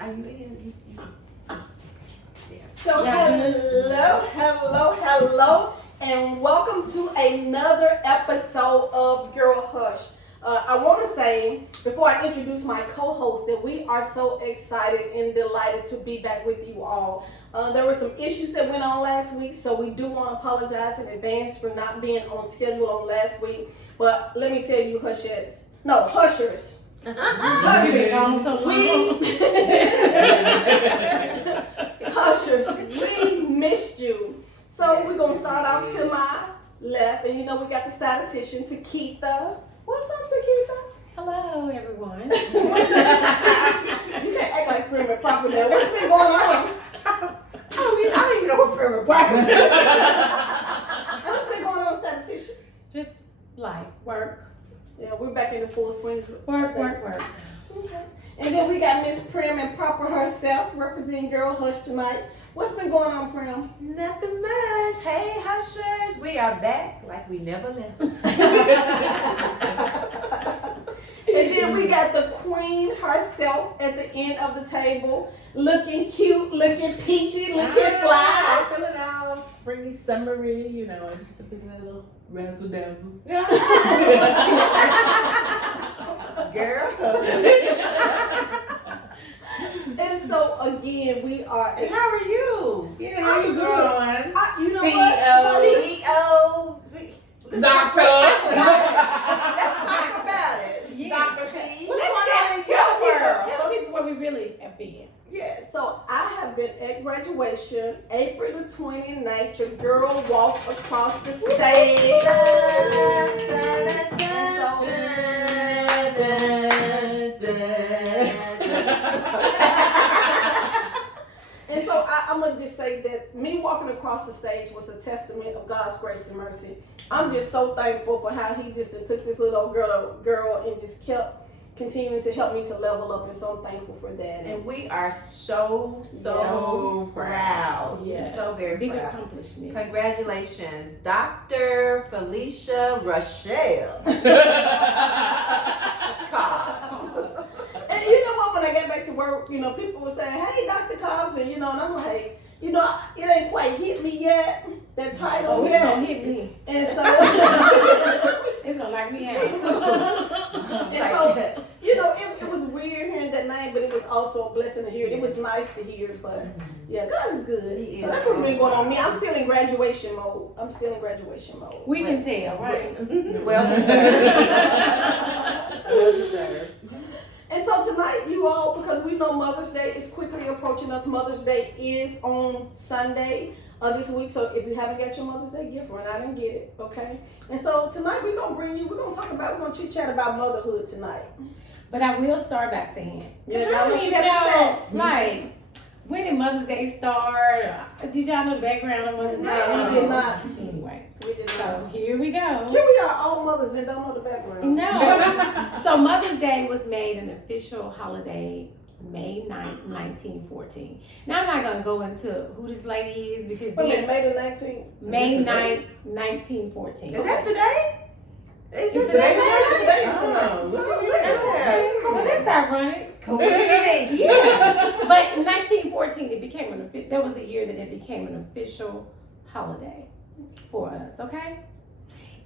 Are you in? So hello, and welcome to another episode of Girl Hush. I want to say, before I introduce my co-host, that we are so excited and delighted to be back with you all. There were some issues that went on last week, so we do want to apologize in advance for not being on schedule on last week. But let me tell you, Hushers. Hushers, we missed you. So we're going to start off to my left. And you know we got the statistician, Takitha. What's up, Takitha? Hello, everyone. You can't act like prim and proper now. What's been going on? I don't even know what prim and proper is. What's been going on, statistician? Just life, work. Yeah, we're back in the full swing. Work. Okay. And then we got Miss Prim and Proper herself representing Girl Hush tonight. What's been going on, Prim? Nothing much. Hey, Hushers. We are back like we never left. And then we got the queen herself at the end of the table, looking cute, looking peachy, looking fly. Feeling out springy, summery, you know, just a bit of a little razzle dazzle. Girl. And so again, we are. And how are you? Yeah, how you doing? You know CEO. Doctor. Let's talk about it. Yeah. Dr. P. What's Let's going on in your world? Tell people where we really have been. Yes. So I have been at graduation, April the 29th. Your girl walked across the stage. And so I'm going to just say that me walking across the stage was a testament of God's grace and mercy. I'm just so thankful for how he just took this little old girl and just kept continuing to help me to level up, and so I'm thankful for that. And we are so proud. Yes. So very big proud. accomplishment. Congratulations, Dr. Felicia Rochelle. Cobbs. And you know what, when I got back to work, you know, people were saying, hey, Dr. Cobbs, and you know, and I'm like, you know, it ain't quite hit me yet, that title. Oh, it's gonna hit me. And so, It's gonna knock me out. and so, you know, it was weird hearing that name, but it was also a blessing to hear it. It was nice to hear, but yeah, God is good. He So is. that's what's been going on with me. I'm still in graduation mode. We can tell, right? Well deserved. And so tonight, you all, because we know Mother's Day is quickly approaching us. Mother's Day is on Sunday this week. So if you haven't got your Mother's Day gift, run out and get it, okay? And so tonight, we're going to chit chat about motherhood tonight. But I will start by saying, Yeah, I now don't she even got the know, stats. like, when did Mother's Day start? Did y'all know the background of Mother's Day? No, we did not. Anyway, We did so not. here we go. Here we are, all mothers, and don't know the background. No. So Mother's Day was made an official holiday May 9th, 1914. Now I'm not going to go into who this lady is because Wait a minute, then May the 19th. May 9th, 1914. Is that today? Is It's it today? Today is Oh, tonight. Look at that. Well, that's ironic. Coincidence. Yeah. But in 1914, it became that was the year that it became an official holiday for us, okay?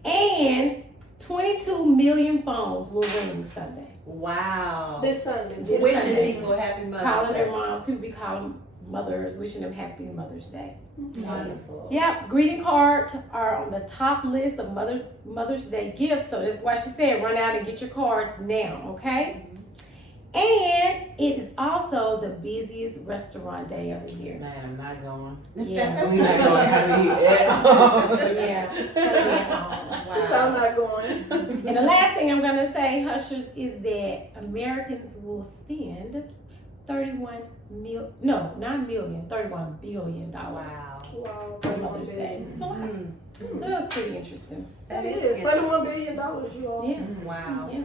And 22 million phones will ring Sunday. Wow. This Sunday. This Wishing Sunday. people happy Mother's Calling their Day. moms, people be calling mothers, wishing them happy Mother's Day. Wonderful. Yep, greeting cards are on the top list of Mother's Day gifts. So that's why she said run out and get your cards now, okay? And it is also the busiest restaurant day of the year. Man, I'm not going. Yeah. We not going to have to eat at Yeah. She said I'm not going. And the last thing I'm going to say, Hushers, is that Americans will spend $31 billion. Wow. Wow. For Mother's Day. So Mm. that was pretty interesting. That is $31 billion, you all. Yeah. Wow. Yeah.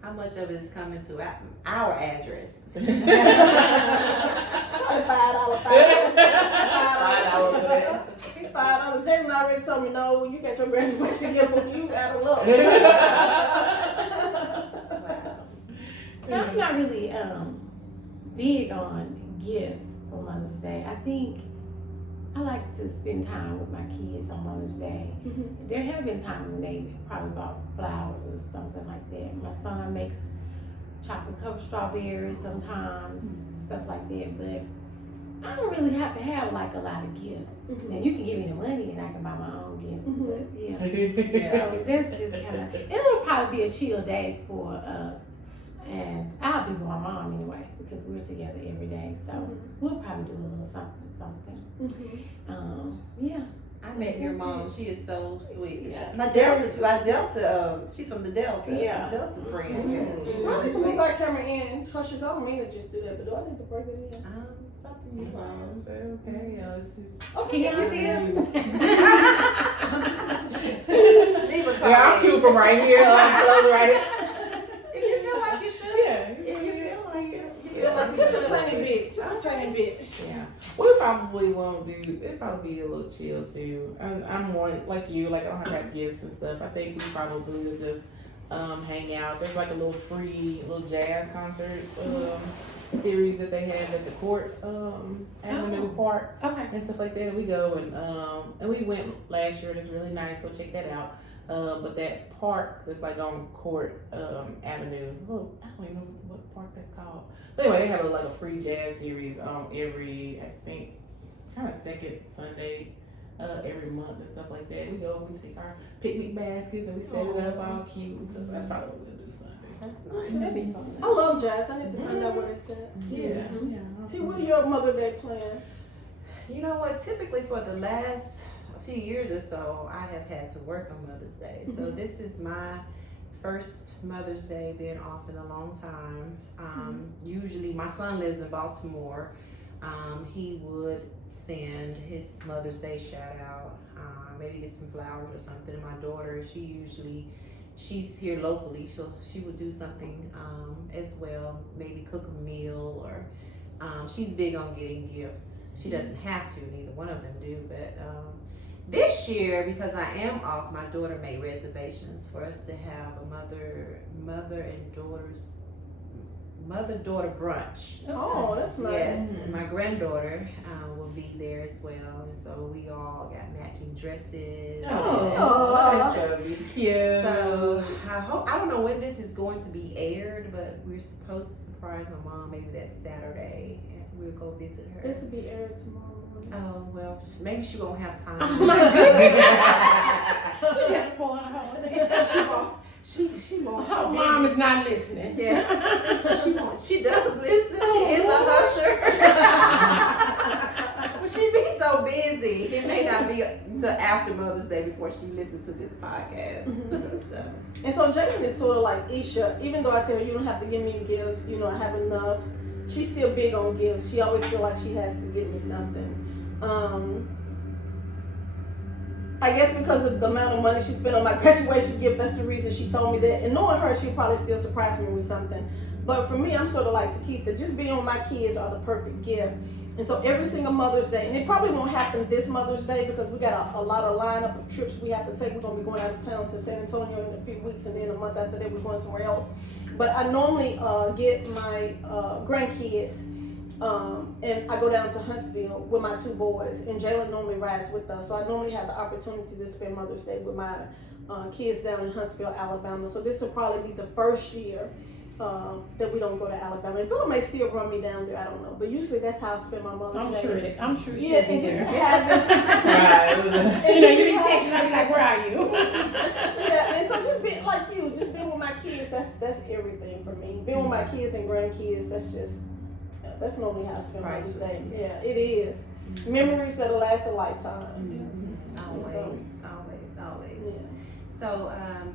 How much of it is coming to our address? Probably $5. $5. Jason already told me, no, you got your graduation gift, but you gotta look. So I'm not really big on gifts for Mother's Day. I think I like to spend time with my kids on Mother's Day. Mhm. There have been times when they probably bought flowers or something like that. My son makes chocolate covered strawberries sometimes, stuff like that. But I don't really have to have like a lot of gifts. Mhm. Now you can give me the money and I can buy my own gifts. Mhm. But yeah. Yeah. So that's just kind of, it'll probably be a chill day for us. And I'll be with my mom anyway because we're together every day. So we'll probably do a little something. Mhm. Yeah. I met your mom. She is so sweet. Yeah. My Delta, she's from the Delta. Yeah. My Delta friend. Yeah. She's I really need to move sweet. our camera in. Hushes, I don't mean to just do that, but do I need to break it in? Something you So, want. okay, yeah, let's just. Can y'all see us? I'm just Leave a comment. Yeah, I'm cute from right here. I'm close right here. If you feel like you should. Yeah, If you feel like it. just a tiny bit. Just a tiny bit. Yeah. We probably won't do, it'd probably be a little chill too. I'm more like you, like I don't have to have gifts and stuff. I think we probably would just hang out. There's like a little free little jazz concert series that they have at the court Avenue Park Okay. and stuff like that. And we go and we went last year. It's really nice. Go check that out. But that park that's like on Court Avenue. Well, I don't even know what park that's called. But anyway, they have like a free jazz series every, I think, kind of second Sunday every month and stuff like that. We go, we take our picnic baskets and we set it up all cute. So that's probably what we'll do Sunday. That's nice. That'd be fun. I love jazz. I need to find out what it's at. Yeah. T, what are your Mother's Day plans? You know what? Typically for the last few years or so, I have had to work on Mother's Day. So this is my first Mother's Day being off in a long time. Usually my son lives in Baltimore. He would send his Mother's Day shout out, maybe get some flowers or something. And my daughter, she's here locally, so she would do something as well, maybe cook a meal, or she's big on getting gifts. She doesn't have to, neither one of them do, but this year, because I am off, my daughter made reservations for us to have a mother-daughter brunch. Oh, that's nice. Yes, and my granddaughter will be there as well, and so we all got matching dresses. Oh. That's gonna be cute. So I don't know when this is going to be aired, but we're supposed to surprise my mom maybe that Saturday, and we'll go visit her. This will be aired tomorrow morning. Oh well, maybe she won't have time. Oh my goodness. She just spoiled her whole She won't. Her mom is not listening. Yeah, she won't. She does listen. She is a husher. But she be so busy. It may not be until after Mother's Day before she listens to this podcast. So. And so Jalen is sort of like Isha. Even though I tell her you don't have to give me gifts, you know, I have enough. She's still big on gifts. She always feel like she has to give me something. I guess because of the amount of money she spent on my graduation gift, that's the reason she told me that. And knowing her, she'll probably still surprise me with something. But for me, I'm sort of like to keep the, just being with my kids are the perfect gift. And so every single Mother's Day, and it probably won't happen this Mother's Day because we got a lot of lineup of trips we have to take. We're going to be going out of town to San Antonio in a few weeks, and then a month after that we're going somewhere else. But I normally get my grandkids, and I go down to Huntsville with my two boys, and Jalen normally rides with us. So I normally have the opportunity to spend Mother's Day with my kids down in Huntsville, Alabama. So this will probably be the first year that we don't go to Alabama. And Philip may still run me down there, I don't know. But usually that's how I spend my Mother's Day. I'm sure she'll Yeah, be and just there. having, You know, you be texting, I be like, where are you? yeah, and so just being like you, just being with my kids, that's everything for me. Being with my kids and grandkids, that's normally how I spend Mother's Day. Yeah, it is. Memories that'll last a lifetime. Always. Yeah. So,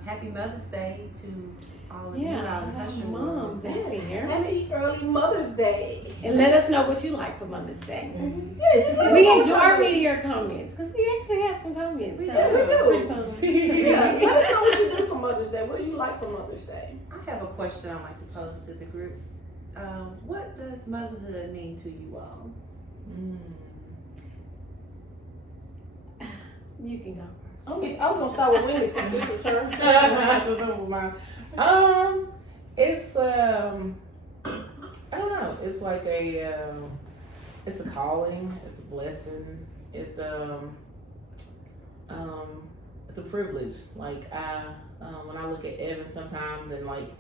happy Mother's Day to all of you Yeah, out in Husher moms out here. Happy early Mother's Day. And let us know what you like for Mother's Day. Yeah, We enjoy reading your comments because we actually have some comments. We so do. it's pretty fun. Yeah, let us know what you do for Mother's Day. What do you like for Mother's Day? I have a question I'd like to pose to the group. What does motherhood mean to you all? You can go I was gonna start with Wendy since this is her. It's I don't know. it's like it's a calling. It's a blessing. It's it's a privilege. Like when I look at Evan sometimes, and like,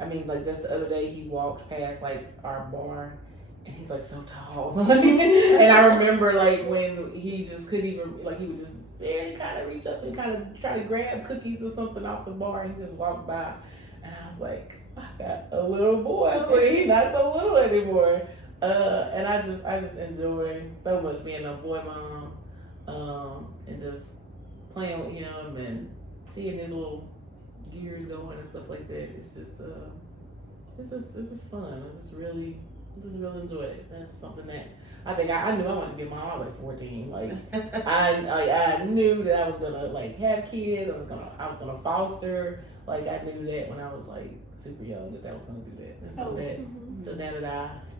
I mean, like just the other day he walked past like our bar, and he's like so tall. And I remember like when he just couldn't even, like he would just barely kind of reach up and kind of try to grab cookies or something off the bar. He just walked by, and I was like, I got a little boy. I was like, he's not so little anymore. And I just enjoy so much being a boy mom, and just playing with him and seeing his little gears going and stuff like that. It's just fun. I just really enjoy it. That's something that I think I knew I wanted to be a mom. I was like 14. Like I knew that I was gonna like have kids. I was gonna foster. Like I knew that when I was like super young that I was gonna do that. And so now that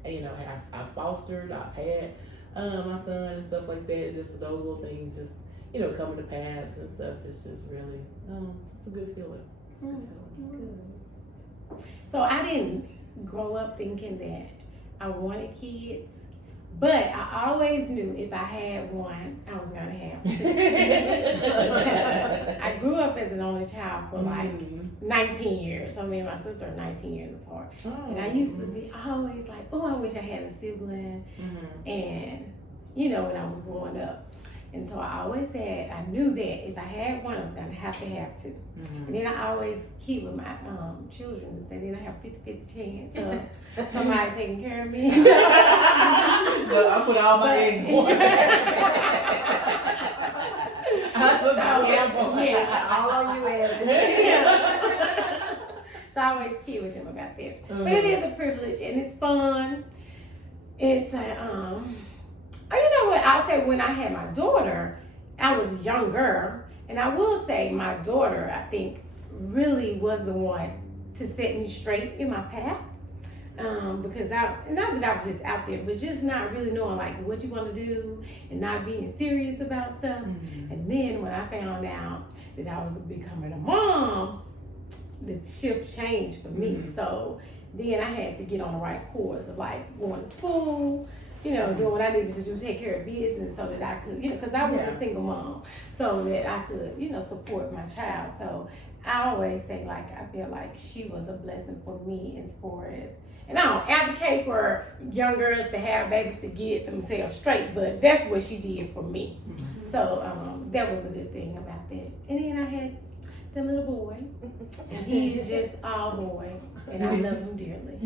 I fostered, I've had my son and stuff like that. Just those little things, just coming to pass and stuff. It's just really just a good feeling. It's a good feeling. So I didn't grow up thinking that I wanted kids, but I always knew if I had one, I was gonna have two. I grew up as an only child for like 19 years. So me and my sister are 19 years apart. And I used to be always like, oh, I wish I had a sibling. And when I was growing up. And so I always said, I knew that if I had one, I was gonna have two. And then I always keep with my children and say, then I have 50-50 chance of somebody taking care of me. But I put all my eggs on. I took my gamble. Yes, All on you, Evan. So I always kid with them about that. But it is a privilege and it's fun. It's a you know what? I'll say when I had my daughter, I was younger, and I will say my daughter, I think, really was the one to set me straight in my path. Because not that I was just out there, but just not really knowing like what you want to do and not being serious about stuff. And then when I found out that I was becoming a mom, the shift changed for me. So then I had to get on the right course of like going to school, doing what I needed to do, take care of business so that I could, because I was a single mom, so that I could, support my child. So I always say like, I feel like she was a blessing for me as far as, and I don't advocate for young girls to have babies to get themselves straight, but that's what she did for me. So that was a good thing about that. And then I had the little boy, and he's just all boy, and I love him dearly.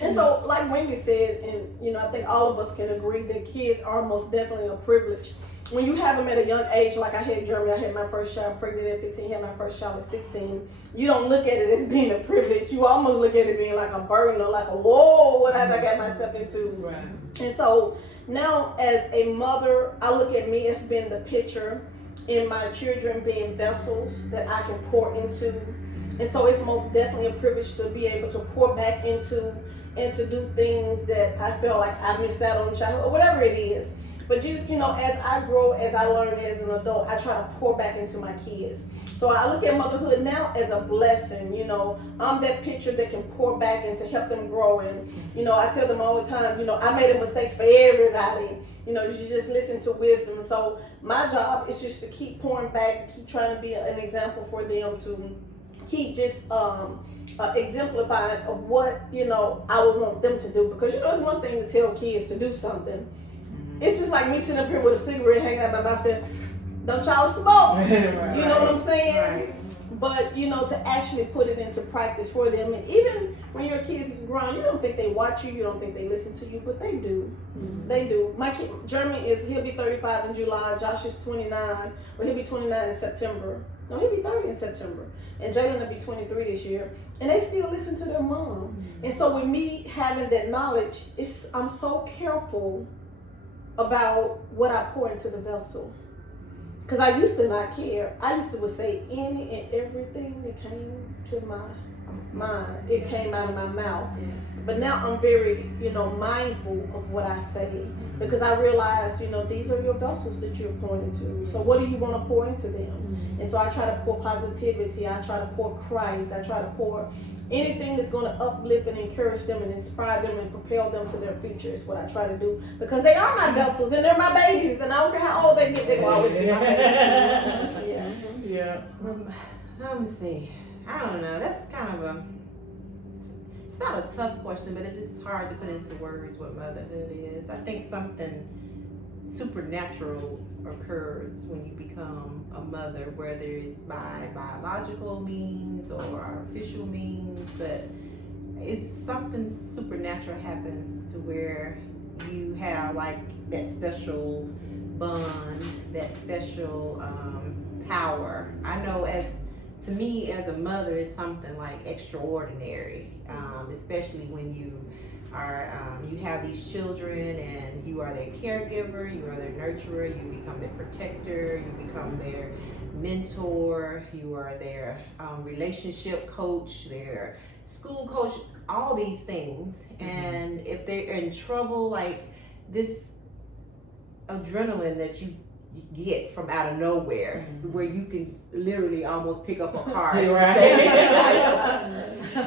And so, like Wendy said, and I think all of us can agree that kids are most definitely a privilege. When you have them at a young age, like I had Jeremy, I had my first child pregnant at 15, had my first child at 16. You don't look at it as being a privilege. You almost look at it being like a burden or like whoa, what have I got myself into? Right. And so now as a mother, I look at me as being the picture and my children being vessels that I can pour into. And so it's most definitely a privilege to be able to pour back into and to do things that I feel like I missed out on in childhood or whatever it is. But just, as I grow, as I learn as an adult, I try to pour back into my kids. So I look at motherhood now as a blessing. I'm that picture that can pour back and to help them grow. And, I tell them all the time, I made mistakes for everybody. You just listen to wisdom. So my job is just to keep pouring back, to keep trying to be an example for them, to keep just exemplifying of what, I would want them to do. Because, it's one thing to tell kids to do something. It's just like me sitting up here with a cigarette hanging out my mouth saying, don't y'all smoke. Right, you know what I'm saying? Right. But, to actually put it into practice for them. And even when your kids get grown, you don't think they watch you, you don't think they listen to you, but they do. They do. My kid, Jeremy, he'll be 35 in July. Josh is 29, or he'll be 29 in September. No, he'll be 30 in September. And Jalen will be 23 this year. And they still listen to their mom. And so with me having that knowledge, I'm so careful about what I pour into the vessel. Because I used to not care. I used to would say any and everything that came to my mine. It came out of my mouth. But now I'm very, mindful of what I say because I realize, these are your vessels that you're pouring into. So what do you want to pour into them? And so I try to pour positivity. I try to pour Christ. I try to pour anything that's going to uplift and encourage them and inspire them and propel them to their future is what I try to do because they are my vessels and they're my babies and I don't care how old they get, they will always be my babies. Yeah. Let me see. I don't know. That's kind of it's not a tough question, but it's just hard to put into words what motherhood is. I think something supernatural occurs when you become a mother, whether it's by biological means or artificial means, but it's something supernatural happens to where you have like that special bond, that special power. I know to me as a mother is something like extraordinary, especially when you are you have these children and you are their caregiver, you are their nurturer, you become their protector, you become their mentor, you are their relationship coach, their school coach, all these things. And if they're in trouble, like this adrenaline that you get from out of nowhere, where you can literally almost pick up a car and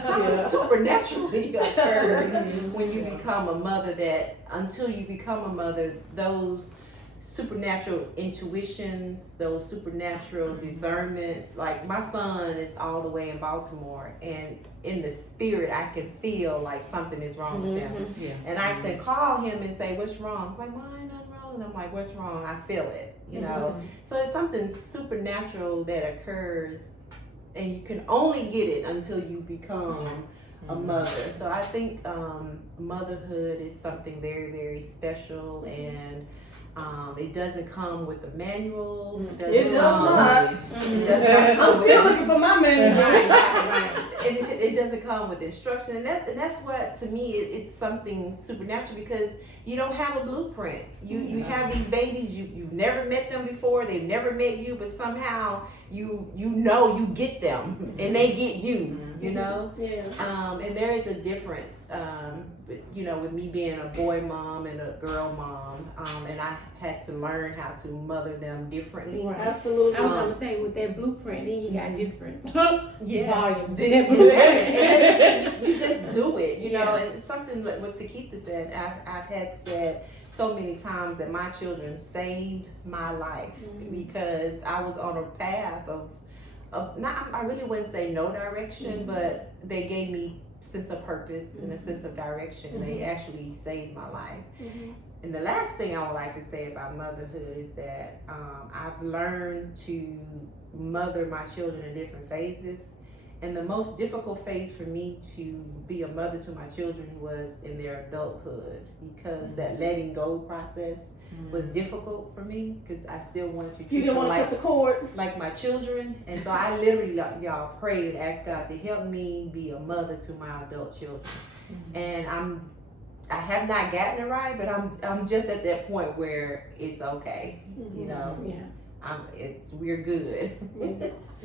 something supernaturally occurs when you become a mother, that until you become a mother, those supernatural intuitions, those supernatural discernments, like my son is all the way in Baltimore and in the spirit I can feel like something is wrong with them. And I can call him and say, what's wrong? It's like, well, ain't nothing wrong. And I'm like, what's wrong? I feel it, you know? So it's something supernatural that occurs and you can only get it until you become a mother. So I think motherhood is something very, very special, and it doesn't come with a manual. It does not. I'm still looking for my manual. It doesn't come with instruction, and that's what, to me, it's something supernatural, because you don't have a blueprint. You have these babies, you've never met them before, they've never met you, but somehow you get them and they get you, you know? And there is a difference, with me being a boy mom and a girl mom, and I had to learn how to mother them differently. Absolutely. I was going to say, with that blueprint, then you got different volumes. You just do it, you know, and something like what Takitha said, I've had said so many times that my children saved my life, because I was on a path of not, I really wouldn't say no direction, but they gave me sense of purpose and a sense of direction. They actually saved my life. And the last thing I would like to say about motherhood is that I've learned to mother my children in different phases. And the most difficult phase for me to be a mother to my children was in their adulthood, because that letting go process was difficult for me, because I still wanted to treat them like my children. And so I literally, y'all, prayed and asked God to help me be a mother to my adult children. And I have not gotten it right, but I'm just at that point where it's okay, you know. We're good.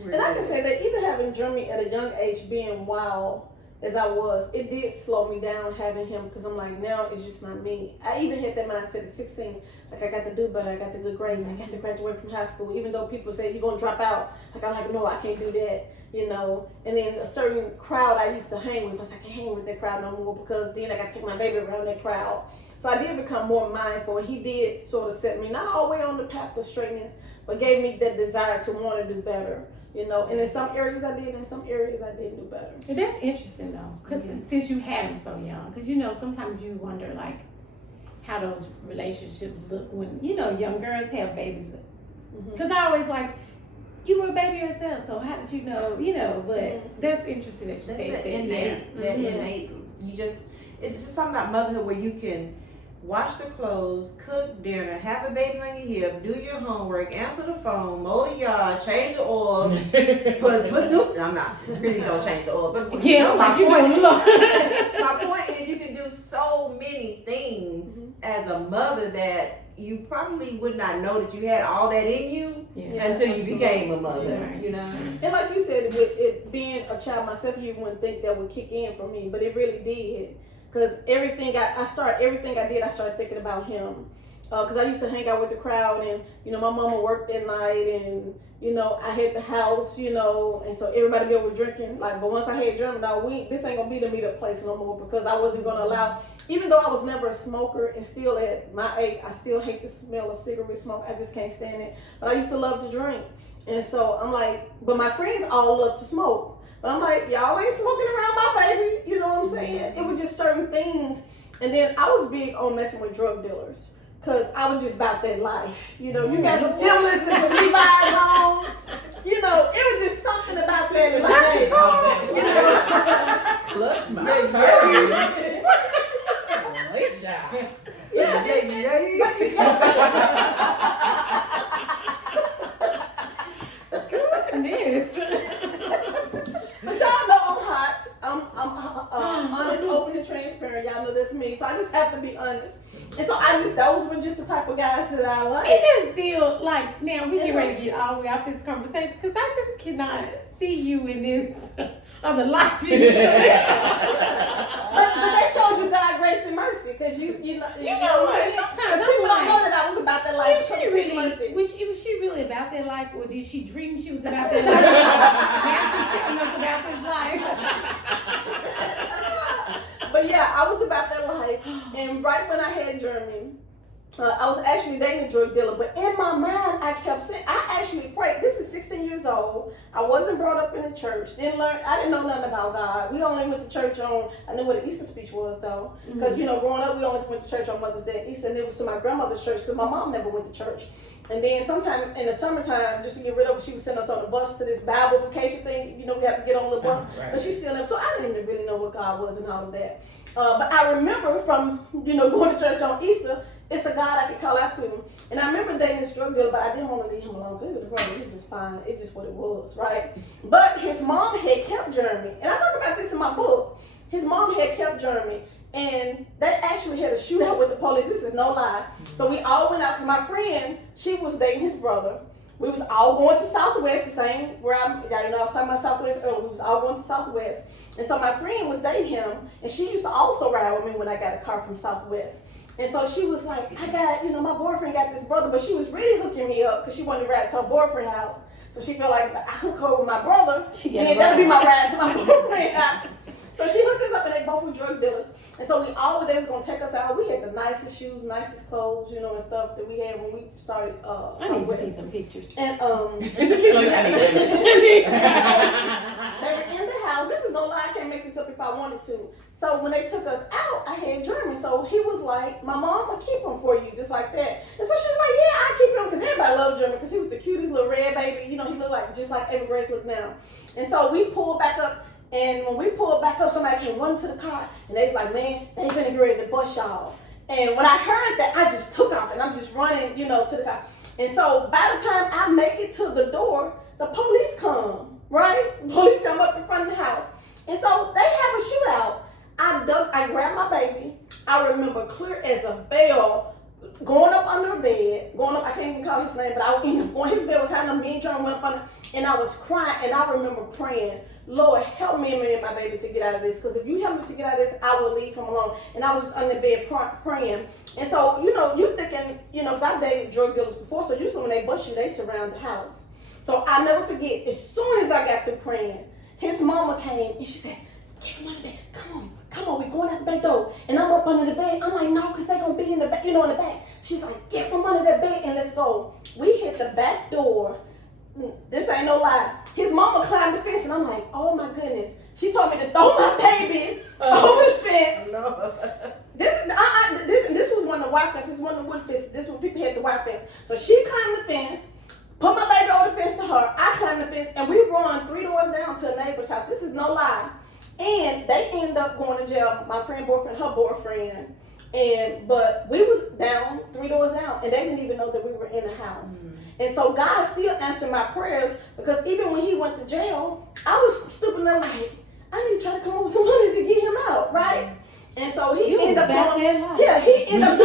And I can say that even having Jeremy at a young age, being wild as I was, it did slow me down having him, because I'm like, now it's just not me. I even had that mindset at 16, like I got to do better, I got the good grades, I got to graduate from high school, even though people say you're going to drop out. Like, I'm like, no, I can't do that, you know. And then a certain crowd I used to hang with, because I can't hang with that crowd no more, because then I got to take my baby around that crowd. So I did become more mindful, and he did sort of set me, not all the way on the path of straightness, but gave me that desire to want to do better, you know. And in some areas I did, in some areas I didn't do better. And that's interesting though, because since you had him so young, because sometimes you wonder like how those relationships look when young girls have babies. Because I always like, you were a baby yourself, so how did you know? But that's interesting that you say that. Innate. It's just something about motherhood where you can wash the clothes, cook dinner, have a baby on your hip, do your homework, answer the phone, mow the yard, change the oil, put new. I'm not really gonna change the oil, but my point is you can do so many things as a mother that you probably would not know that you had all that in you Yeah. until you absolutely. became a mother. Yeah. You know. And like you said, with it being a child myself, you wouldn't think that would kick in for me, but it really did. Cause everything I did, I started thinking about him. Cause I used to hang out with the crowd, and my mama worked at night, and I had the house, and so everybody be over drinking. Like, but once I had German, now this ain't gonna be the meetup place no more, because I wasn't gonna allow. Even though I was never a smoker, and still at my age, I still hate the smell of cigarette smoke. I just can't stand it. But I used to love to drink, and so I'm like, but my friends all love to smoke. But I'm like, y'all ain't smoking around my baby. You know what I'm saying? It was just certain things. And then I was big on messing with drug dealers, because I was just about that life. You got some Timberlands and some Levi's on. It was just something about that life. Clutch my Yeah. Alicia. Goodness. But y'all know I'm hot. I'm honest, open, and transparent. Y'all know that's me. So I just have to be honest. And so those were just the type of guys that I like. It just still like, now we get ready to get all the way off this conversation, because I just cannot see you in this other life. But that shows you God grace and mercy, because you know what I'm saying? Sometimes People don't know like, that I was about that life. was she really about that life, or did she dream she was about that life? Now she's telling us about this life. But yeah, I was about that life. And right when I had Jeremy, I was actually dating a drug dealer. But in my mind, I kept saying, I actually prayed. This is 16 years old. I wasn't brought up in the church. I didn't know nothing about God. We only went to church I knew what the Easter speech was, though. Because, growing up, we always went to church on Mother's Day and Easter. And it was to my grandmother's church, so my mom never went to church. And then sometime in the summertime, just to get rid of it, she would send us on the bus to this Bible vacation thing. We have to get on the bus. Right. But she still never. So I didn't even really know what God was and all of that. But I remember from, going to church on Easter, it's a God I could call out to. And I remember dating this drug dealer, but I didn't want to leave him alone, because he was just fine. It's just what it was, right? But his mom had kept Jeremy. And I talk about this in my book. His mom had kept Jeremy. And they actually had a shootout with the police. This is no lie. So we all went out, because my friend, she was dating his brother. We was all going to Southwest, the same where I was talking about Southwest earlier. We was all going to Southwest. And so my friend was dating him, and she used to also ride with me when I got a car from Southwest. And so she was like, I got, my boyfriend got this brother, but she was really hooking me up because she wanted to ride to her boyfriend's house. So she felt like I hook her with my brother, then that'll be my ride to my boyfriend's house. So she hooked us up, and they both were drug dealers. And so they was gonna take us out. We had the nicest shoes, nicest clothes, and stuff that we had when we started I need to see some pictures. And they were in the house. This is no lie, I can't make this up if I wanted to. So when they took us out, I had Jeremy. So he was like, my mom will keep him for you, just like that. And so she was like, yeah, I'll keep him, because everybody loved Jeremy, because he was the cutest little red baby. He looked like just like Ava Grace look now. And so we pulled back up. And when we pulled back up, somebody came running to the car, and they was like, man, they ain't gonna get ready to bust y'all. And when I heard that, I just took off, and I'm just running, to the car. And so by the time I make it to the door, the police come, right? Police come up in front of the house. And so they have a shootout. I grabbed my baby. I remember clear as a bell, going up under a bed, I can't even call his name, but his bed was hanging up, me and John went up under, and I was crying, and I remember praying, Lord, help me and my baby to get out of this, because if you help me to get out of this, I will leave him alone. And I was just under the bed praying. And so, you thinking, because I've dated drug dealers before, so usually when they bust you, they surround the house. So I never forget, as soon as I got through praying, his mama came, and she said, get him under the bed, come on, we're going out the back door. And I'm up under the bed. I'm like, no, because they're going to be in the back, in the back. She's like, get from under the bed and let's go. We hit the back door. This ain't no lie. His mama climbed the fence, and I'm like, oh my goodness. She told me to throw my baby over the fence. No. This was one of the wire fences. This was one of the wood fences. This was people had the wire fence. So she climbed the fence, put my baby over the fence to her. I climbed the fence, and we run 3 doors down to a neighbor's house. This is no lie. And they ended up going to jail. My friend boyfriend, her boyfriend. But we was down 3 doors down, and they didn't even know that we were in the house. And so God still answered my prayers, because even when he went to jail, I was stupid enough, like, I need to try to come up with some money to get him out, right? And so he You ended was up back doing, there live. yeah, he ended up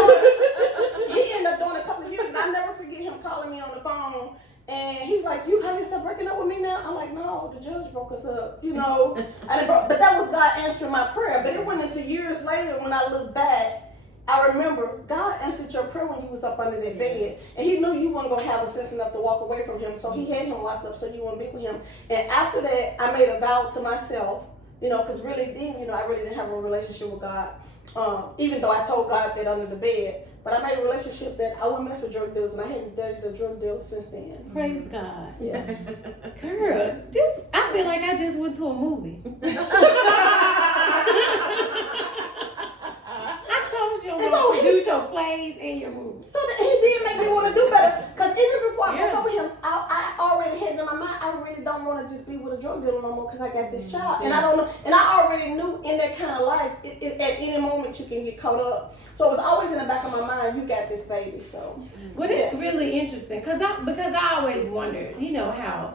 doing a couple of years, and I never forget him calling me on the phone. And he was like, "You have yourself breaking up with me now?" I'm like, "No, the judge broke us up, you know." But that was God answering my prayer. But it went into years later when I look back. I remember God answered your prayer when you was up under that bed, and He knew you weren't gonna have a sense enough to walk away from Him, so He had him locked up so you wouldn't be with him. And after that, I made a vow to myself, you know, because really then, you know, I really didn't have a relationship with God, even though I told God that under the bed. But I made a relationship that I wouldn't mess with drug dealers, and I hadn't done the drug deal since then. Praise God. Yeah. Girl, I feel like I just went to a movie. I told you I'm And going so to produce your plays and your movies. So that He did make me want to do better. Because even before I broke Yeah. up with him, I already had in my mind, I really don't want to just be with a drug dealer no more because I got this child. And I don't know. And I already knew in that kind of life, at any moment you can get caught up. So it was always in the back of my mind, you got this baby. So. Well, it's really interesting because I always wondered, you know, how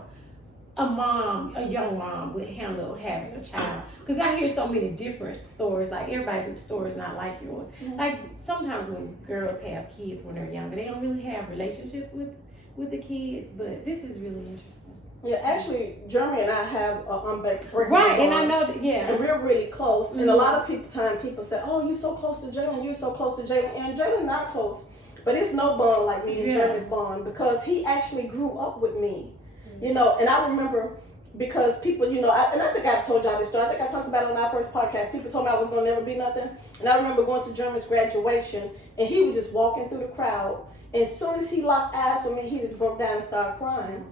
a young mom would handle having a child. Because I hear so many different stories. Like everybody's story is not like yours. Mm-hmm. Like sometimes when girls have kids when they're younger, they don't really have relationships with the kids. But this is really interesting. Yeah, actually, Jeremy and I have an unbreakable Right, and I bond. know that, yeah. And we're really close. And a lot of people say, "Oh, you're so close to Jalen. You're so close to Jalen." And Jalen not close, but it's no bond like me and Jeremy's bond because he actually grew up with me, you know. And I remember because people, you know, and I think I've told y'all this story. I think I talked about it on our first podcast. People told me I was gonna never be nothing, and I remember going to Jeremy's graduation, and he was just walking through the crowd. And as soon as he locked eyes with me, he just broke down and started crying.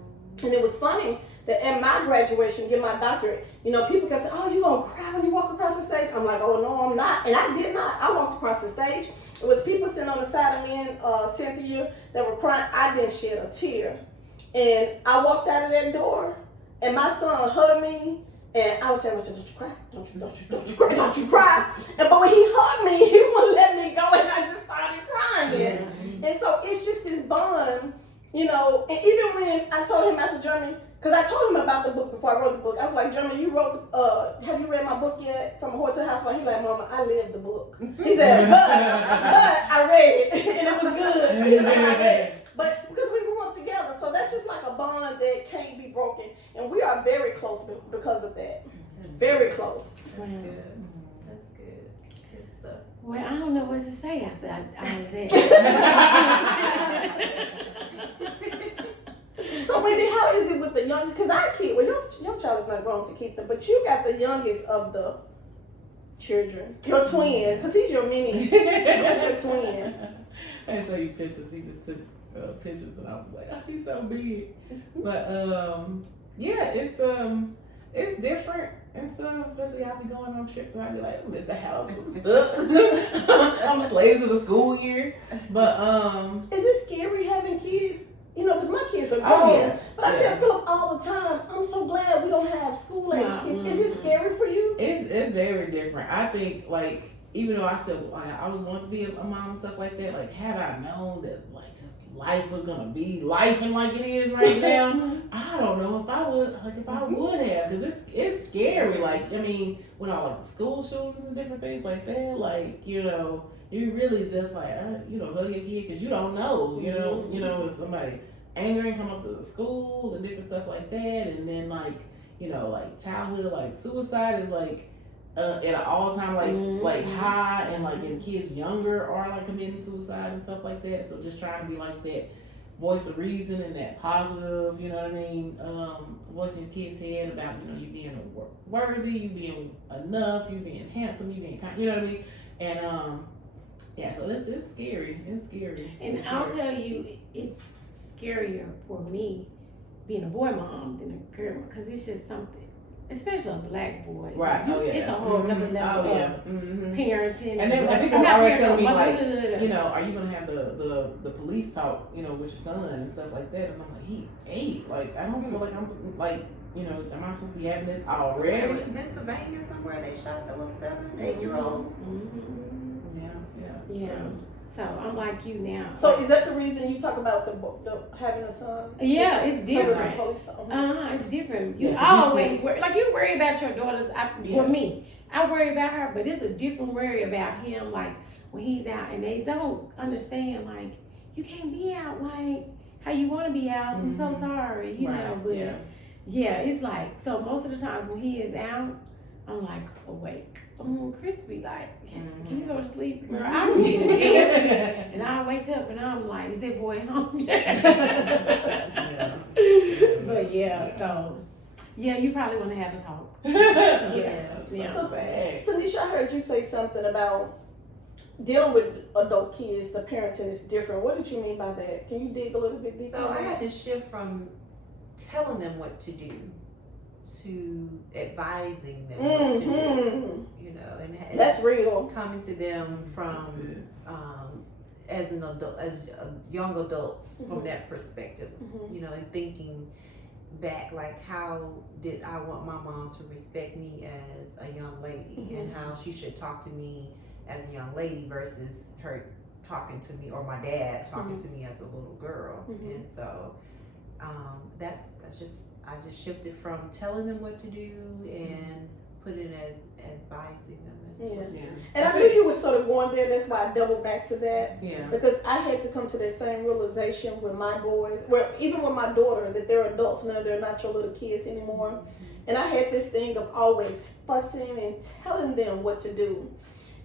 And it was funny that at my graduation, get my doctorate, you know, people kept saying, "Oh, you gonna cry when you walk across the stage?" I'm like, "Oh, no, I'm not." And I did not. I walked across the stage. It was people sitting on the side of me and Cynthia that were crying. I didn't shed a tear. And I walked out of that door, and my son hugged me. And I was saying, "Don't you cry. Don't you cry. Don't you cry." But when he hugged me, he wouldn't let me go, and I just started crying. And so it's just this bond. You know, and even when I told him, I said, "Jeremy," because I told him about the book before I wrote the book. I was like, "Jeremy, you wrote, have you read my book yet? From a Whore to the Housewife?" He like, "Mama, I lived the book." He said, but I read it, and it was good. He's like, "I read it." But because we grew up together, so that's just like a bond that can't be broken. And we are very close because of that. Very close. That's good. That's good. Good stuff. Well, I don't know what to say after all of that. So, Wendy, how is it with the young? Because our kid, well, your child is not grown to keep them, but you got the youngest of the children, your twin, because he's your mini. That's your twin. I show you pictures. He just took pictures, and I was like, "Oh, he's so big." But yeah, it's different and stuff. Especially I be going on trips, and I be like, "I'm at the house, I'm stuck. I'm a slave to the school year." But Is it scary having kids? You know, because my kids are grown. Oh, yeah. But I tell Philip all the time, I'm so glad we don't have school age kids. Is it scary for you? it's very different. I think like even though I said like, I would want to be a mom and stuff like that, like had I known that like just life was gonna be life and like it is right now, I don't know if I would have, because it's scary. Like I mean, with all like the school shootings and different things like that, like you know, you really just like you know hug your kid because you don't know, you know if somebody angry and come up to the school and different stuff like that, and then like you know like childhood like suicide is like at an all-time like high, and like and kids younger are like committing suicide and stuff like that. So just trying to be like that voice of reason and that positive, you know what I mean, voice in your kid's head about you know you being worthy, you being enough, you being handsome, you being kind, you know what I mean, and yeah, so it's scary. It's scary. And I'll tell you, it's scarier for me being a boy mom than a girl, because it's just something, especially a black boy. Right. Oh yeah. It's a whole other level of parenting. And then people I'm not already parenting, telling me motherhood. like, you know, are you gonna have the police talk, you know, with your son and stuff like that? And I'm like, he 8. Like I don't feel like I'm like, you know, am I supposed to be having this already? In Pennsylvania somewhere they shot the little 7, 8-year-old. Yeah. Yeah. So I'm like you now. So is that the reason you talk about the having a son? Yeah, it's Because of the different. police stuff? It's different. You Yeah, 'cause you always worry, like you worry about your daughters. Yeah. For me, I worry about her, but it's a different worry about him. Like when he's out and they don't understand, like you can't be out like how you want to be out. I'm so sorry, you Right, know. But yeah. yeah, it's like so most of the times when he is out, I'm like awake. Chris be like, can you go to sleep, girl? I would be in the bed, and I wake up and I'm like, is that boy home? Yeah. But yeah, so yeah, you probably want to have a talk. Yeah. So, Bad. Tanisha, I heard you say something about dealing with adult kids, the parenting is different. What did you mean by that? Can you dig a little bit deeper? So I had to shift from telling them what to do to advising them what to do. You know, and That's real. coming to them from as an adult, as young adults from that perspective. You know, and thinking back, like how did I want my mom to respect me as a young lady, and how she should talk to me as a young lady versus her talking to me, or my dad talking to me as a little girl. And so I just shifted from telling them what to do and put it as advising them as to what to do. And I knew you were sort of going there. That's why I doubled back to that. Yeah. Because I had to come to that same realization with my boys, well, even with my daughter, that they're adults now, they're not your little kids anymore. And I had this thing of always fussing and telling them what to do.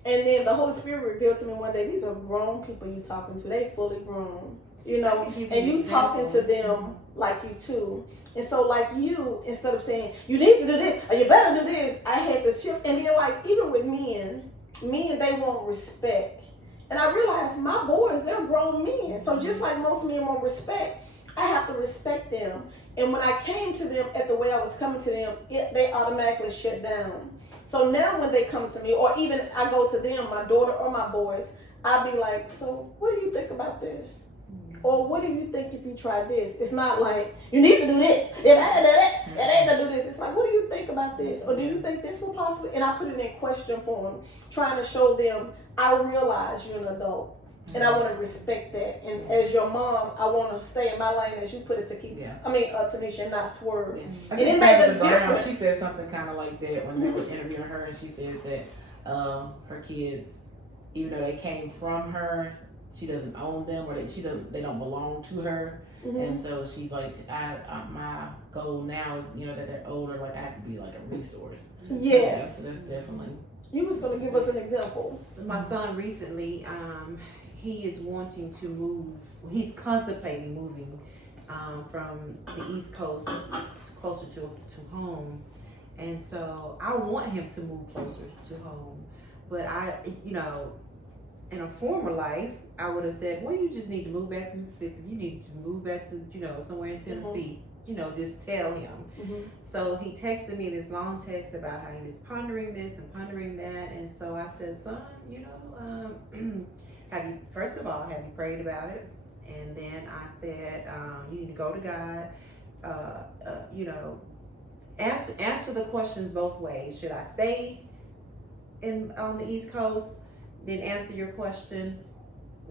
And then the Holy Spirit revealed to me one day, these are grown people you talking to. They fully grown, you know, and you talking to them like you too. And so like you, instead of saying, you need to do this, or you better do this, I had to shift. And then like, even with men, they want respect. And I realized my boys, they're grown men. So just like most men want respect, I have to respect them. And when I came to them at the way I was coming to them, they automatically shut down. So now when they come to me, or even I go to them, my daughter or my boys, I'll be like, so what do you think about this? Or what do you think if you try this? It's not like, you need to do this. If I do this, and I have to do this. It's like, what do you think about this? Or do you think this will possibly? And I put it in question form, trying to show them, I realize you're an adult. And I want to respect that. And as your mom, I want to stay in my lane, as you put it, to keep, Tanisha, not swerve. I And it think made a Tabitha Brown, difference. she said something kind of like that when they were interviewing her, and she said that her kids, even though they came from her, she doesn't own them, or they don't belong to her. And so she's like, my goal now is, you know, that they're older, like I have to be like a resource. Yes. So that's definitely. You was going to give us an example. So my son recently, he is wanting to move. He's contemplating moving from the East Coast closer to home, and so I want him to move closer to home. But I, you know, in a former life, I would have said, well, you just need to move back to Mississippi. You need to just move back to, you know, somewhere in Tennessee. You know, just tell him. So he texted me this long text about how he was pondering this and pondering that. And so I said, son, you know, first of all, have you prayed about it? And then I said, you need to go to God, you know, answer the questions both ways. Should I stay on the East Coast? Then answer your question.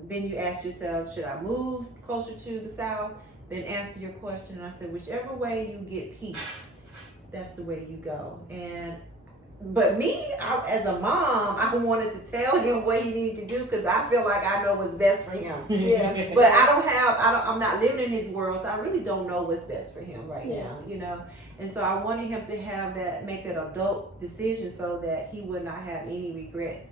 Then you ask yourself, should I move closer to the South? Then answer your question. And I said, whichever way you get peace, that's the way you go. But me, as a mom, I wanted to tell him what he needed to do, because I feel like I know what's best for him. Yeah. But I'm not living in his world, so I really don't know what's best for him right now, you know. And so I wanted him to make that adult decision so that he would not have any regrets.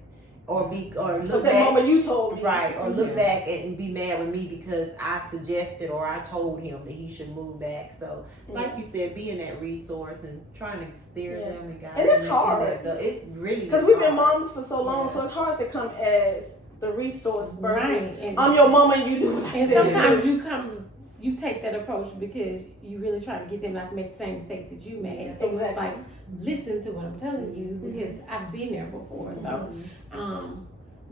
Or look that back, moment you told me. right? Or look back and be mad with me because I suggested or I told him that he should move back. So, like you said, being that resource and trying to steer them and guide them. And it's hard. It's really because we've been moms for so long, so it's hard to come as the resource versus And I'm your mama and you do what I And said. sometimes you take that approach because you really try to get them not to make the same mistakes that you made. So it's like, listen to what I'm telling you, because I've been there before. So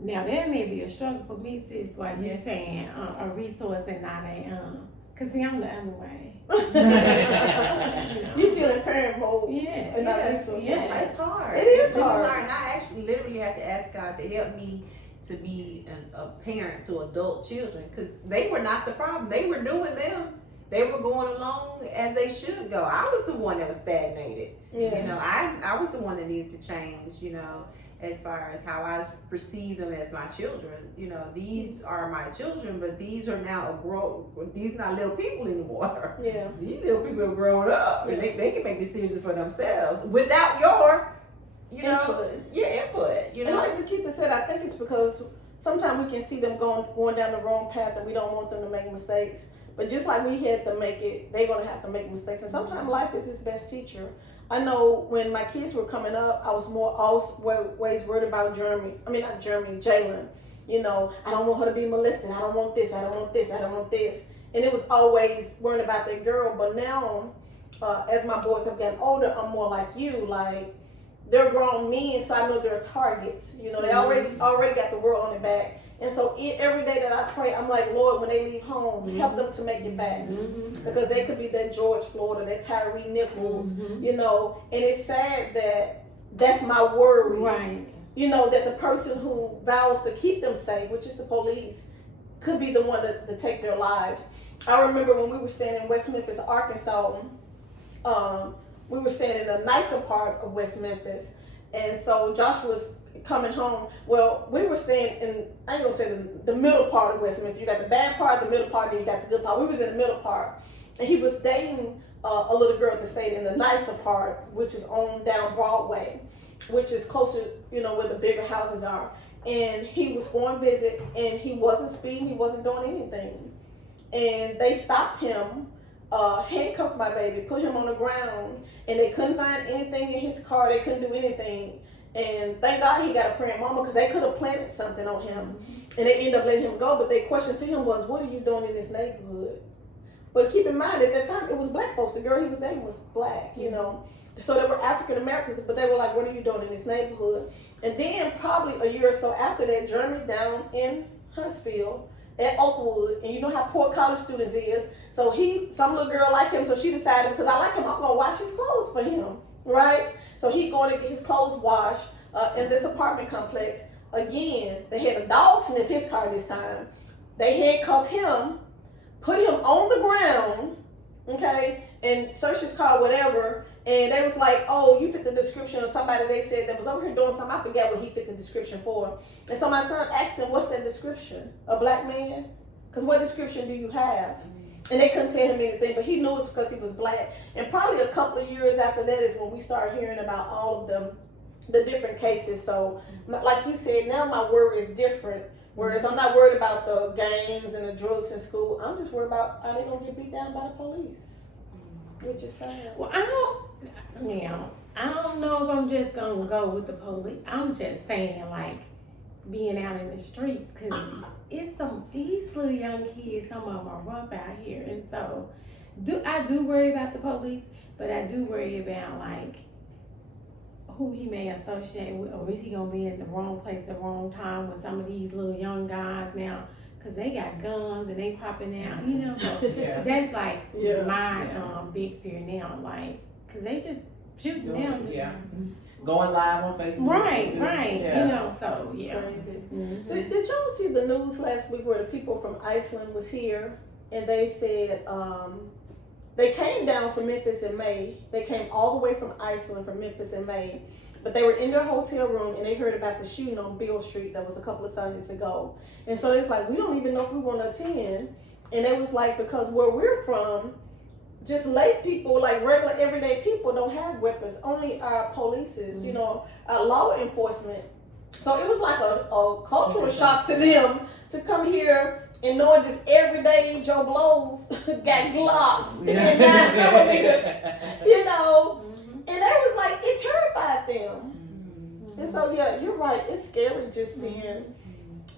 now that may be a struggle for me, sis, while you're saying a resource and not cause see, I'm the other way. You still in parent mode. Yes. And not resource. It's hard. It is It's hard. And I actually literally had to ask God to help me to be a parent to adult children, because they were not the problem. They were doing them. They were going along as they should go. I was the one that was stagnated. Yeah. You know, I was the one that needed to change, you know, as far as how I perceive them as my children. You know, these are my children, but these are now these not little people anymore. Yeah. These little people are growing up, and Yeah. they can make decisions for themselves without your, you know, Input. your input. You And know, like Takita said, I think it's because sometimes we can see them going down the wrong path, and we don't want them to make mistakes. But just like we had to make it, they're gonna have to make mistakes. And sometimes life is his best teacher. I know when my kids were coming up, I was always worried about Jalen. You know, I don't want her to be molested. I don't want this. I don't want this. I don't want this. And it was always worrying about that girl. But now, as my boys have gotten older, I'm more like you. Like, they're grown men, so I know they're targets. You know, they already got the world on their back. And so every day that I pray, I'm like, Lord, when they leave home, help them to make it back. Because they could be that George Floyd or that Tyree Nichols, you know. And it's sad that that's my worry. Right. You know, that the person who vows to keep them safe, which is the police, could be the one to take their lives. I remember when we were staying in West Memphis, Arkansas, we were staying in a nicer part of West Memphis. And so Josh was coming home. Well, we were staying in, I ain't gonna say the middle part of West Memphis. You got the bad part, the middle part, then you got the good part. We was in the middle part. And he was dating a little girl that stayed in the nicer part, which is on down Broadway, which is closer, you know, where the bigger houses are. And he was going visit, and he wasn't speeding, he wasn't doing anything. And they stopped him, handcuffed my baby, put him on the ground, and they couldn't find anything in his car. They couldn't do anything. And thank God he got a praying mama, because they could have planted something on him. And they ended up letting him go. But their question to him was, what are you doing in this neighborhood? But keep in mind, at that time, it was black folks. The girl he was dating was black, you know. So they were African Americans, but they were like, what are you doing in this neighborhood? And then probably a year or so after that, Jeremy down in Huntsville at Oakwood, and you know how poor college students is. So some little girl like him, so she decided, because I like him, I'm gonna wash his clothes for him, right? So he going to get his clothes washed in this apartment complex. Again, they had a dog sniff his car this time. They handcuffed him, put him on the ground, okay, and searched his car, whatever. And they was like, oh, you fit the description of somebody they said that was over here doing something. I forget what he fit the description for. And so my son asked him, what's that description? A black man? Because what description do you have? And they couldn't tell him anything, but he knew it's because he was black. And probably a couple of years after that is when we started hearing about all of the different cases. So like you said, now my worry is different. Whereas I'm not worried about the gangs and the drugs in school. I'm just worried about, are they going to get beat down by the police? What you saying? Well, I don't know if I'm just gonna go with the police. I'm just saying, like, being out in the streets, because these little young kids, some of them are rough out here. And so I do worry about the police, but I do worry about, like, who he may associate with, or is he gonna be in the wrong place at the wrong time with some of these little young guys now, because they got guns and they popping out, you know. So that's like my big fear now, like, because they just shooting them. Going live on Facebook. Right. You know, so Crazy. Mm-hmm. Did y'all see the news last week where the people from Iceland was here, and they said they came down from Memphis in May. They came all the way from Iceland from Memphis in May, but they were in their hotel room and they heard about the shooting on Beale Street that was a couple of Sundays ago. And so it's like, we don't even know if we want to attend. And it was like, because where we're from, just lay people, like regular everyday people, don't have weapons. Only our polices, you know, our law enforcement. So it was like a cultural shock to them to come here and knowing just everyday Joe Blows got Glocks and 9mm, you know. And they was like, it terrified them. And so, yeah, you're right. It's scary just being.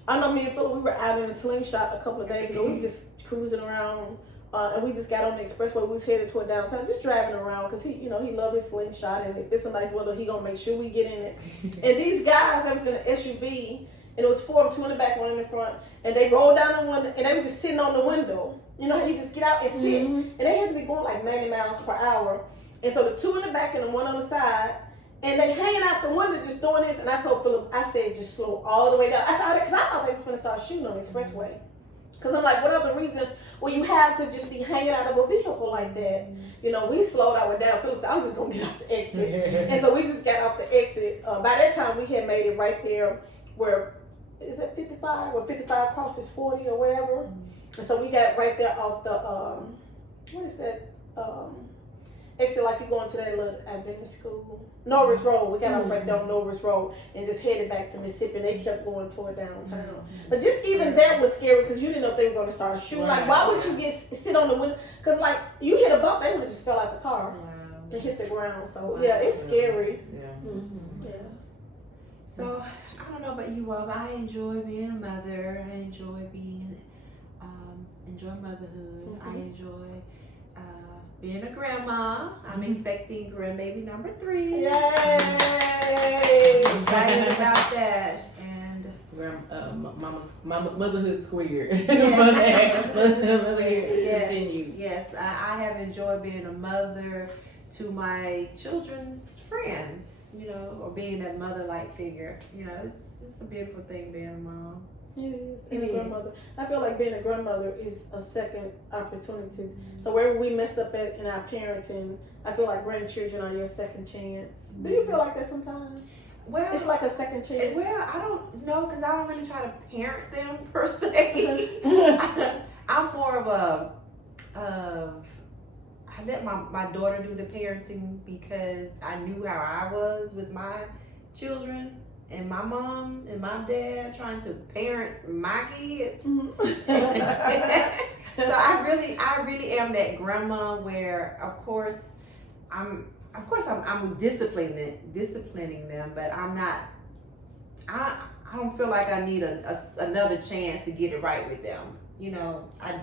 I know me and Philip, we were out in a slingshot a couple of days ago. We were just cruising around, and we just got on the expressway. We was headed toward downtown, just driving around, because he loved his slingshot, and if it's a nice weather, he gonna make sure we get in it. And these guys, they was in an SUV, and it was 4 of them, 2 in the back, 1 in the front, and they rolled down the window, and they were just sitting on the window. You know how you just get out and sit, and they had to be going like 90 miles per hour. And so the 2 in the back and the 1 on the side, And they hanging out the window just doing this. And I told Philip, I said, just slow all the way down. I said, because I thought they was going to start shooting on the expressway. Because I'm like, what other reason will you have to just be hanging out of a vehicle like that? You know, we slowed our way down. Philip said, I'm just going to get off the exit. And so we just got off the exit. By that time, we had made it right there where, is that 55? Where 55 crosses 40 or whatever. And so we got right there off the, what is that? Exit like you going to that little Adventist school. Norris Road. We got off right there on Norris Road and just headed back to Mississippi. And they kept going toward downtown. But just even that was scary because you didn't know if they were going to start shooting. Like, why would you sit on the window? Because, like, you hit a bump, they would have just fell out the car and hit the ground. So, yeah, it's scary. Yeah. So, I don't know about you all, but I enjoy being a mother. I enjoy enjoy motherhood. I enjoy being a grandma. I'm expecting grandbaby number 3. Yay! Excited about that. And motherhood squared. Yes. Motherhood continue. Yes, I have enjoyed being a mother to my children's friends, you know, or being that mother-like figure. You know, it's a beautiful thing being a mom. It is. And a grandmother. I feel like being a grandmother is a second opportunity. So wherever we messed up at in our parenting, I feel like grandchildren are your second chance. Do you feel like that sometimes? Well, It's like a second chance. well, I don't know because I don't really try to parent them per se. I'm more of I let my daughter do the parenting because I knew how I was with my children. And my mom and my dad trying to parent my kids. So I really am that grandma where of course I'm disciplining them, but I'm not. I don't feel like I need another chance to get it right with them. You know, I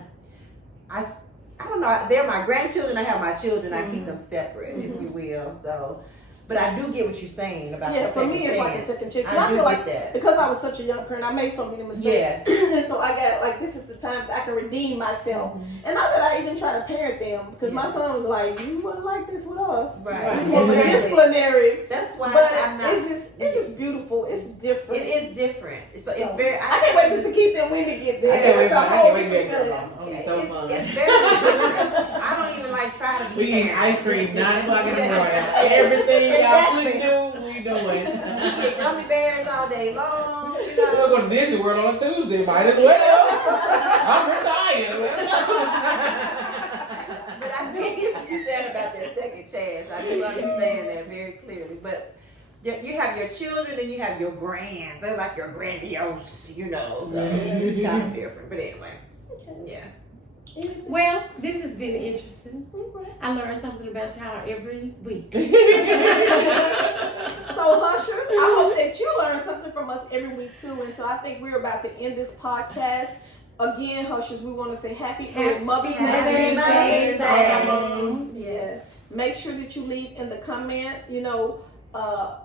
don't know. They're my grandchildren. I have my children. I keep them separate, if you will. So. But I do get what you're saying about the for second me, it's chance. like a second chance. I I feel like that. because I was such a young parent, I made so many mistakes. And so I got like, this is the time that I can redeem myself. And not that I even try to parent them, because my son was like, you wouldn't like this with us. Right. It's more of a disciplinary. That's why But I'm not. it's just beautiful. It's different. It is different. So it's very. I can't wait till Keith and Wendy get there. I can't wait It's a I whole can't wait to different get feeling. there. So fun. It's very different. I don't even like try to be. We eating ice cream 9 o'clock in the morning. Yeah. Everything y'all couldn't do, we doing. We get gummy bears all day long. You We're know. going to Disney World on a Tuesday. Might as well. I'm retired. But I do get what you said about that second chance. I do understand that very clearly. But you have your children and you have your grands. They're like your grandiose, you know. So it's kind of different. But anyway, yeah. Well, this has been interesting. I learned something about y'all every week. So, Hushers, I hope that you learn something from us every week too. And so I think we're about to end this podcast. Again, Hushers, we want to say happy Mother's Day. Yes. Make sure that you leave in the comment, you know,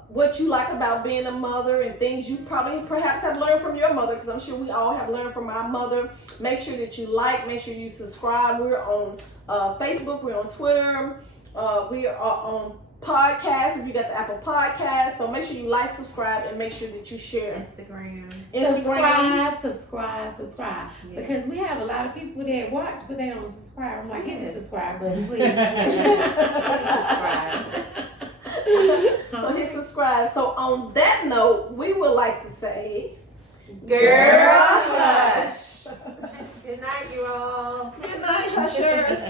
what you like about being a mother and things you perhaps have learned from your mother, because I'm sure we all have learned from our mother. Make sure that you make sure you subscribe. We're on Facebook, we're on Twitter, we are on podcasts if you got the Apple Podcast. So make sure you like, subscribe, and make sure that you share. Instagram. Subscribe. Yes. Because we have a lot of people that watch, but they don't subscribe. I'm like, hit the subscribe button, please. So hit subscribe. So on that note, we would like to say, Girl hush. Good night, you all. good night, Hushers.